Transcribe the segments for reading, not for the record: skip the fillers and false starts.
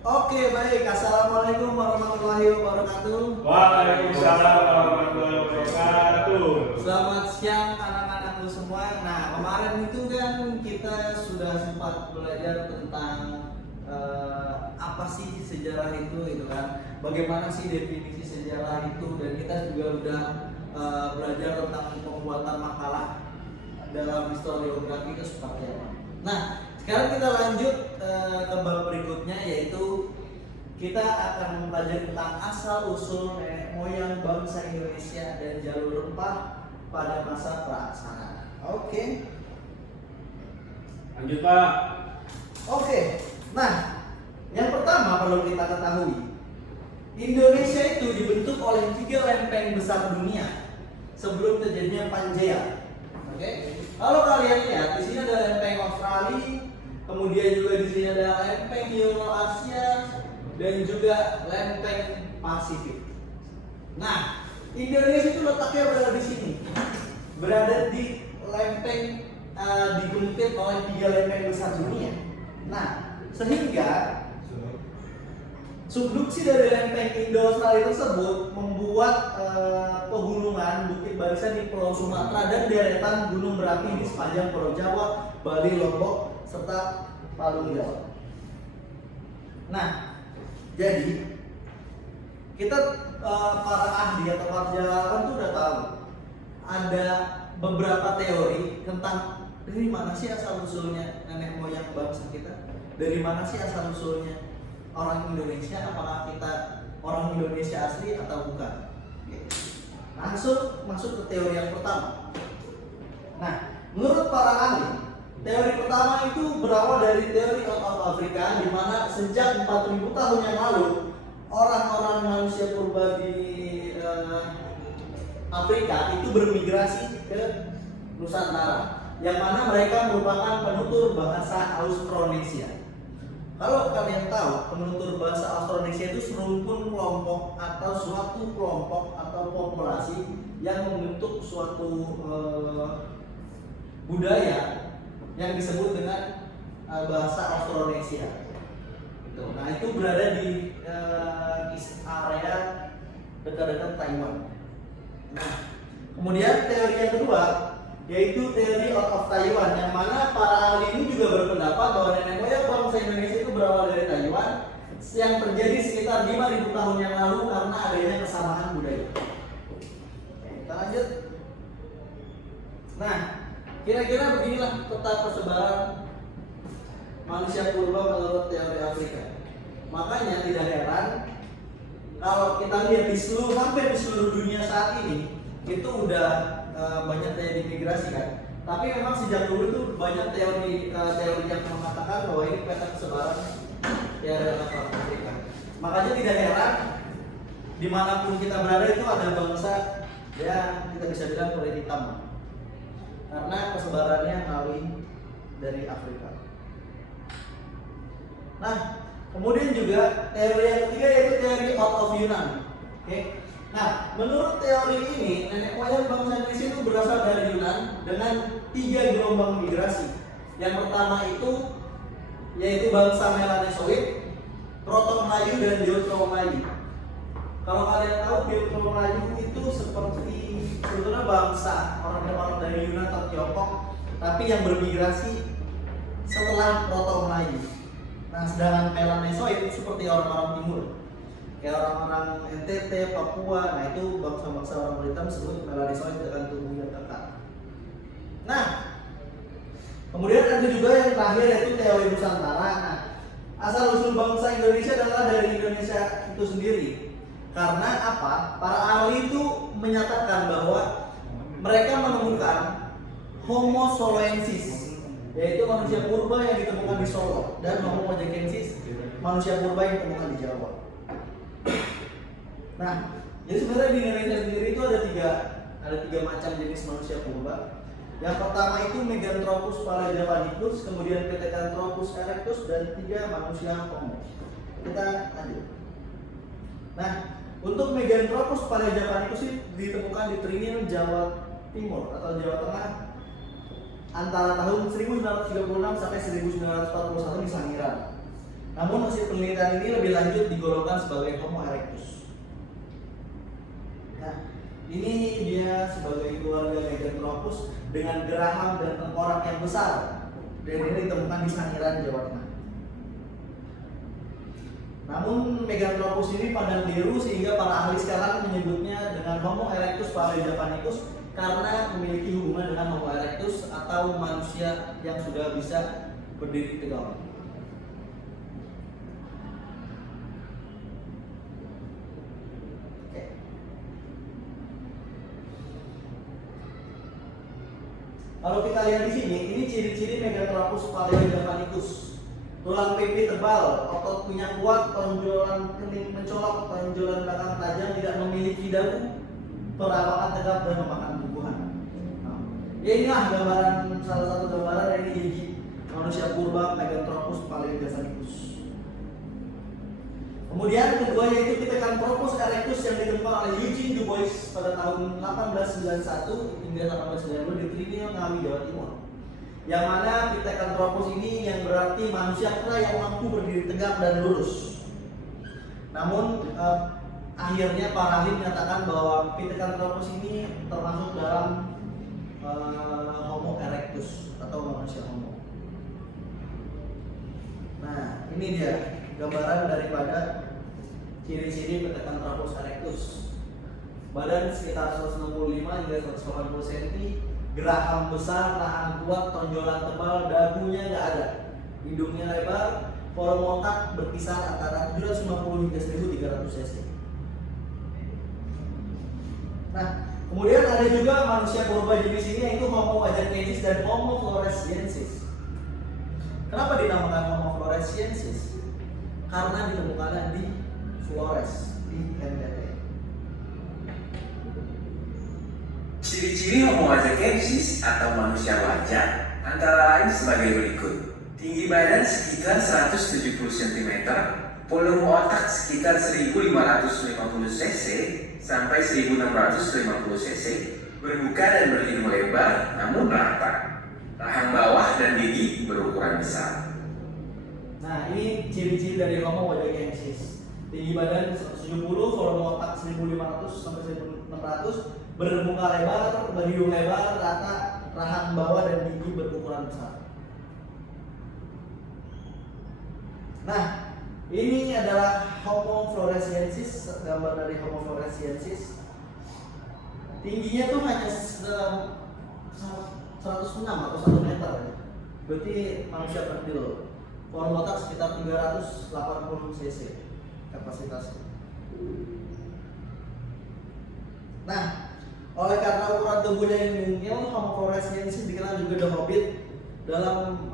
Oke, baik. Assalamualaikum warahmatullahi wabarakatuh. Waalaikumsalam warahmatullahi wabarakatuh. Selamat siang anak-anakku semua. Nah, kemarin itu kan kita sudah sempat belajar tentang apa sih sejarah itu, gitu kan? Bagaimana sih definisi sejarah itu, dan kita juga udah belajar tentang pembuatan makalah dalam historiografi itu seperti apa. Nah, sekarang kita lanjut ke bab berikutnya, yaitu kita akan belajar tentang asal usul nenek moyang bangsa Indonesia dan jalur rempah pada masa praaksana. Oke. Lanjut Pak. Oke. Nah, yang pertama perlu kita ketahui, Indonesia itu dibentuk oleh 3 lempeng besar dunia sebelum terjadinya Pangaea. Oke. Kalau kalian lihat di sini ada lempeng Australia, kemudian juga di sini ada lempeng Eurasia dan juga lempeng Pasifik. Nah, Indonesia itu letaknya berada di sini, berada di lempeng dibentuk oleh 3 lempeng besar dunia. Nah, sehingga subduksi dari lempeng Indo-Australia tersebut membuat pegunungan bukit barisan di Pulau Sumatera dan deretan gunung berapi di sepanjang Pulau Jawa, Bali, Lombok, serta Palu Jawa. Nah, jadi kita para ahli atau warga itu udah tahu ada beberapa teori tentang dari mana sih asal usulnya nenek moyang bangsa kita, dari mana sih asal usulnya orang Indonesia, apakah kita orang Indonesia asli atau bukan. Langsung masuk ke teori yang pertama. Nah, menurut para ahli, teori pertama itu berawal dari teori out of Africa, di mana sejak 4000 tahun yang lalu orang-orang manusia purba di Afrika itu bermigrasi ke Nusantara, yang mana mereka merupakan penutur bahasa Austronesia. Kalau kalian tahu, penutur bahasa Austronesia itu serumpun kelompok atau suatu kelompok atau populasi yang membentuk suatu budaya yang disebut dengan bahasa Austronesia. Nah, itu berada di area dekat-dekat Taiwan. Nah, kemudian teori yang kedua yaitu teori out of Taiwan, yang mana para ahli ini juga berpendapat bahwa nenek moyang bangsa Indonesia itu berawal dari Taiwan yang terjadi sekitar 5000 tahun yang lalu karena adanya kesamaan budaya. Kita lanjut. Nah, kira-kira beginilah peta persebaran manusia purba menurut teori Afrika. Makanya tidak heran kalau kita lihat di seluruh, hampir di seluruh dunia saat ini itu udah banyak terjadi migrasi kan. Tapi memang sejak dulu itu banyak teori yang mengatakan bahwa ini peta persebaran ya Afrika. Makanya tidak heran dimanapun kita berada itu ada bangsa yang kita bisa bilang kulit hitam, karena persebarannya melalui dari Afrika. Nah, kemudian juga teori yang ketiga yaitu teori out of Yunan. Oke. Nah, menurut teori ini nenek moyang bangsa Indonesia itu berasal dari Yunan dengan 3 gelombang migrasi. Yang pertama itu yaitu bangsa Melanesoid, Proto-Melayu dan Deutero-Melayu. Kalau kalian tahu, Deutero-Melayu itu seperti sebetulnya bangsa orang-orang dari Yunan atau Tiongkok, tapi yang bermigrasi setelah Proto-Melayu. Nah, sedangkan Melanesoid itu seperti orang-orang timur, kayak orang-orang NTT, Papua. Nah, itu bangsa-bangsa orang kulit hitam disebut Melanesoid dengan tubuh yang kekar. Nah, kemudian ada juga yang terakhir yaitu teori Nusantara. Nah, asal usul bangsa Indonesia adalah dari Indonesia itu sendiri. Karena apa? Para ahli itu menyatakan bahwa mereka menemukan Homo soloensis, yaitu manusia purba yang ditemukan di Solo, dan Homo mojakensis, manusia purba yang ditemukan di Jawa. Nah, jadi sebenarnya di Indonesia sendiri itu ada tiga macam jenis manusia purba. Yang pertama itu Meganthropus paleojavanicus, kemudian Pithecanthropus erectus, dan 3 manusia Homo. Kita lanjut. Nah, untuk Meganthropus paleojavanicus itu ditemukan di Tringil, Jawa Timur atau Jawa Tengah antara tahun 1936 sampai 1941 di Sangiran. Namun hasil penelitian ini lebih lanjut digolongkan sebagai Homo erectus. Nah, ini dia sebagai keluarga Meganthropus dengan geraham dan tengkorak yang besar, dan ini ditemukan di Sangiran, Jawa Tengah. Namun Meganthropus ini pandang biru sehingga para ahli sekarang menyebutnya dengan Homo erectus paleojavanicus karena memiliki hubungan dengan Homo erectus atau manusia yang sudah bisa berdiri tegak. Kalau kita lihat di sini, ini ciri-ciri Meganthropus paleojavanicus. Tulang pipi tebal, otot punya kuat, tonjolan kening mencolok, tonjolan belakang tajam, tidak memiliki dagu, perawakan tegap dan memakan tumbuhan. Nah, ya inilah gambaran, salah satu gambaran dari gigi manusia purba Meganthropus paleojavanicus. Kemudian kedua yaitu Pithecanthropus erectus yang ditemukan oleh Eugene Du Bois pada tahun 1891 hingga 1892 di Trinil, Ngawi, Jawa Timur. Yang mana Pithecanthropus ini yang berarti manusia kera yang mampu berdiri tegak dan lurus. Namun akhirnya para ahli menyatakan bahwa Pithecanthropus ini termasuk dalam Homo erectus atau manusia Homo. Nah, ini dia gambaran daripada ciri-ciri Pithecanthropus erectus. Badan sekitar 165 hingga 180 cm, geraham besar, tahan kuat, tonjolan tebal, dagunya nggak ada, hidungnya lebar, volume otak berkisar antara 750 hingga 1300 cc. Nah, kemudian ada juga manusia purba jenis ini yaitu Homo ajacensis dan Homo floresiensis. Kenapa dinamakan Homo floresiensis? Karena ditemukan di Flores, di NTT. Ciri-ciri Homo ajacensis atau manusia wajah antara lain sebagai berikut. Tinggi badan sekitar 170 cm, volume otak sekitar 1550 cc sampai 1650 cc, bermuka dan berhidung lebar namun rata. Rahang bawah dan gigi berukuran besar. Nah, ini ciri-ciri dari Homo ajacensis. Tinggi badan 170, volume otak 1500 sampai 1600, bermuka lebar, berhidung lebar, rata, rahang bawah dan gigi berukuran besar. Nah, ini adalah Homo floresiensis, gambar dari Homo floresiensis. Tingginya tuh hanya 106 atau 1 meter. Berarti manusia kerdil. Volume otak sekitar 380 cc kapasitasnya. Nah, oleh karena ukuran tubuhnya yang mungil, Homo floresiensis dikenal juga The Hobbit dalam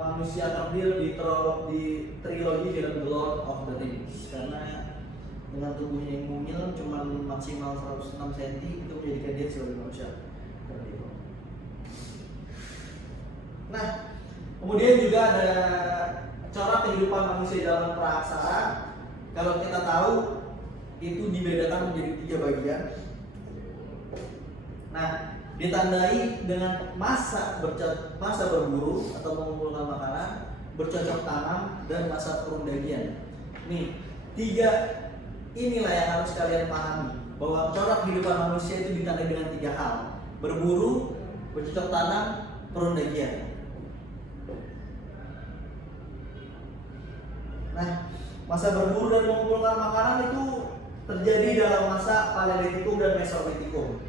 manusia kerdil di trilogi film The Lord of the Rings. Karena dengan tubuhnya yang mungil cuma maksimal 106 cm itu menjadikan dia sebagai manusia kerdil. Nah, kemudian juga ada corak kehidupan manusia zaman praaksara. Kalau kita tahu itu dibedakan menjadi 3 bagian. Nah, ditandai dengan masa berburu atau mengumpulkan makanan, bercocok tanam, dan masa perundagian. Nih, 3 inilah yang harus kalian pahami, bahwa corak kehidupan manusia itu ditandai dengan 3 hal: berburu, bercocok tanam, perundagian. Nah, masa berburu dan mengumpulkan makanan itu terjadi dalam masa Paleolitikum dan Mesolitikum.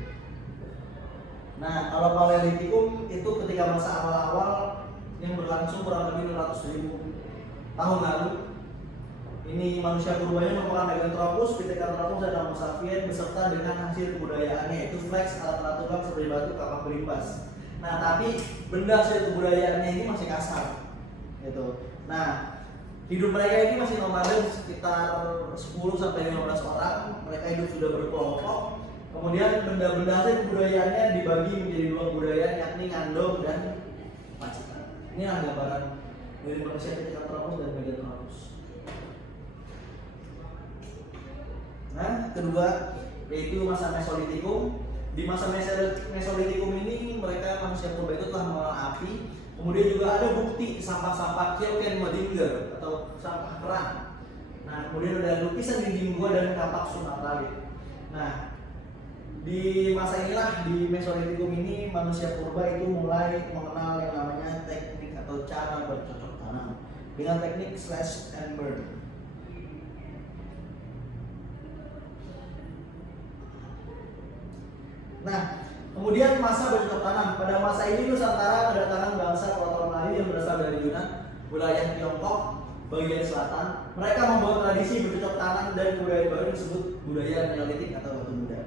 Nah, kalau Paleolitikum itu ketika masa awal-awal yang berlangsung kurang lebih 600.000 tahun lalu. Ini manusia purbanya merupakan Meganthropus, Pithecanthropus, dan Homo sapiens beserta dengan hasil kebudayaannya yaitu flex, alat-alat tukang seperti batu, kapak berimbas. Nah, tapi benda hasil kebudayaannya ini masih kasar, gitu. Nah, hidup mereka ini masih nomaden sekitar 10 sampai 15 orang. Mereka hidup sudah berkelompok. Kemudian benda-benda hasil kebudayaannya dibagi menjadi 2 kebudayaan, yakni Ngandong dan Pacitan. Inilah gambaran dari manusia Pithecanthropus dan Meganthropus. Nah, kedua yaitu masa Mesolitikum. Di masa Mesolitikum ini mereka manusia purba itu telah mengenal api. Kemudian juga ada bukti sampah-sampah Kilkenmodinger atau sampah kerang. Nah, kemudian ada lukisan dinding gua dan kapak Sumatera. Nah, di masa inilah di Mesolitikum ini manusia purba itu mulai mengenal yang namanya teknik atau cara bercocok tanam dengan teknik slash and burn. Nah, kemudian masa bercocok tanam. Pada masa ini Nusantara kedatangan bangsa Kroator Melayu yang berasal dari Yunan, wilayah Tiongkok bagian selatan. Mereka membawa tradisi bercocok tanam dan budaya baru disebut budaya Neolitik atau batu muda.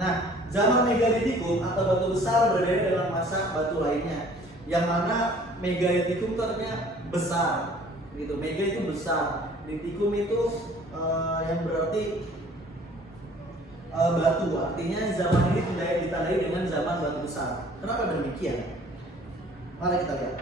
Nah, zaman Megalitikum atau batu besar berbeda dengan masa batu lainnya, yang mana Megalitikum ternyata besar, gitu. Mega itu besar, Litikum itu yang berarti batu, artinya zaman ini ditandai dengan zaman batu besar. Kenapa demikian? Mari kita lihat.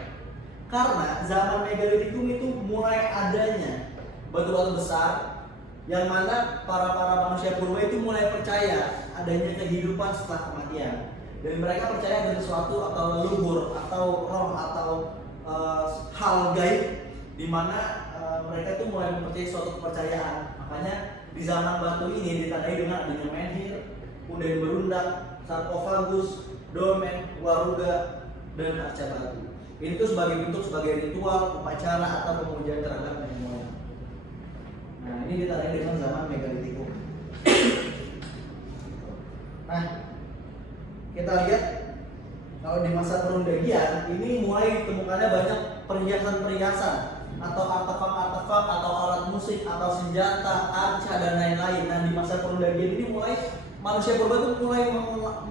Karena zaman Megalitikum itu mulai adanya batu-batu besar, yang mana para manusia purba itu mulai percaya adanya kehidupan setelah kematian, dan mereka percaya ada sesuatu atau leluhur atau roh atau hal gaib, di mana mereka itu mulai mempercayai suatu kepercayaan. Makanya di zaman batu ini ditandai dengan adanya menhir, punden berundak, sarkofagus, dolmen, waruga, dan arca batu. Ini tuh sebagai ritual, upacara atau pemujaan terhadap nenek moyang. Nah, ini ditandai dengan zaman Megalitikum. Nah, kita lihat kalau di masa perundagian ini mulai ditemukannya banyak perhiasan-perhiasan atau artefak-artefak atau alat musik atau senjata, arca dan lain-lain. Nah, di masa perundagian ini manusia purba itu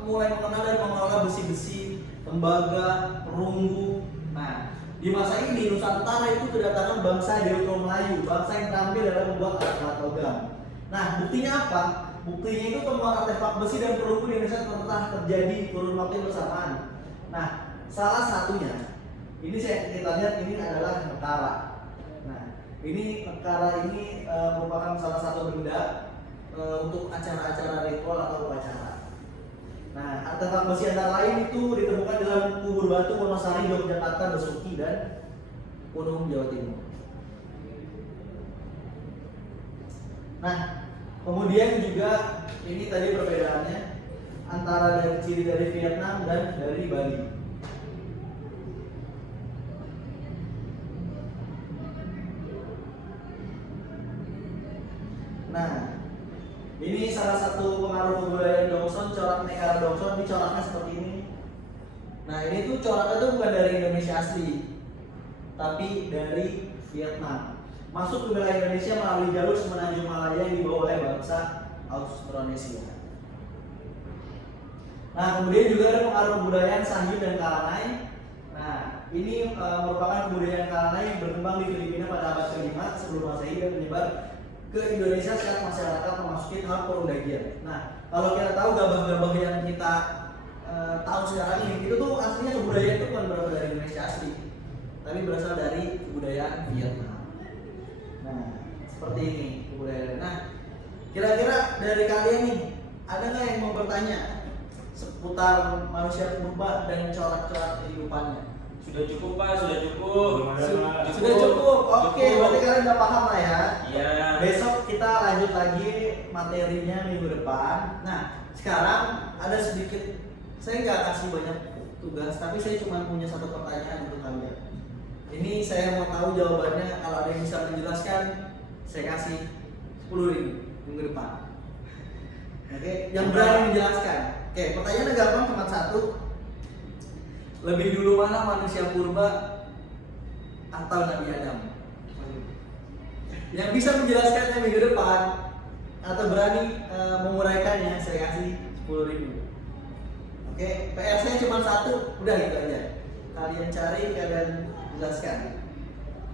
mulai mengenal dan mengelola besi-besi, tembaga, perunggu. Nah, di masa ini Nusantara itu kedatangan bangsa Deutero-Melayu, bangsa yang terampil dalam membuat alat logam. Nah, buktinya apa? Buktinya itu temuan artefak besi dan perunggu di Indonesia telah terjadi kurun waktu yang bersamaan. Nah, salah satunya ini kita lihat ini adalah Mekara. Nah, ini Mekara ini merupakan salah satu benda untuk acara-acara ritual atau upacara. Nah, artefak besi antara lain itu ditemukan dalam kubur batu Wonosari, Yogyakarta, Besuki, dan Gunung Jawa Timur. Nah, kemudian juga ini tadi perbedaannya antara ciri dari Vietnam dan dari Bali. Nah, ini salah satu pengaruh kebudayaan Dongson, corak Nekara Dongson. Ini coraknya seperti ini. Nah, ini tuh coraknya tuh bukan dari Indonesia asli, tapi dari Vietnam. Masuk ke wilayah Indonesia melalui jalur semenanjung Malaya yang dibawa oleh bangsa Austronesia. Nah, kemudian juga ada pengaruh kebudayaan Sangyu dan Karanai. Nah, ini merupakan kebudayaan Karanai yang berkembang di Filipina pada abad ke-5 sebelum Masehi dan menyebar ke Indonesia saat masyarakat memasuki tahap perundagian. Nah, kalau kita tahu gabah-gabah yang kita tahu sekarang ini, itu tuh aslinya kebudayaan itu bukan berasal dari Indonesia asli, tapi berasal dari kebudayaan Vietnam. Nah, seperti ini kebudayaan. Nah, kira-kira dari kalian nih, ada nggak yang mau bertanya seputar manusia purba dan corak-corak kehidupannya? Sudah cukup Pak, sudah cukup. Sudah cukup. Oke, berarti kalian udah paham lah ya. Iya. Besok kita lanjut lagi materinya minggu depan. Nah, sekarang ada sedikit, saya nggak kasih banyak tugas, tapi saya cuma punya satu pertanyaan untuk kalian. Ini saya mau tahu jawabannya. Kalau ada yang bisa menjelaskan, saya kasih 10.000 minggu depan. Oke, yang berani menjelaskan. Oke, pertanyaannya gampang, cuma satu. Lebih dulu mana manusia purba atau Nabi Adam? Yang bisa menjelaskannya minggu depan atau berani menguraikannya, saya kasih 10.000. Oke, PR saya cuma satu, udah gitu aja. Kalian cari, kalian jelaskan.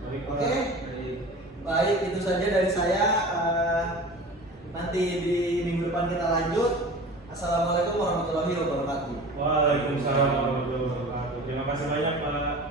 Oke, baik, itu saja dari saya. Nanti di minggu depan kita lanjut. Assalamualaikum warahmatullahi wabarakatuh. Waalaikumsalam warahmatullahi wabarakatuh. Terima kasih banyak Pak.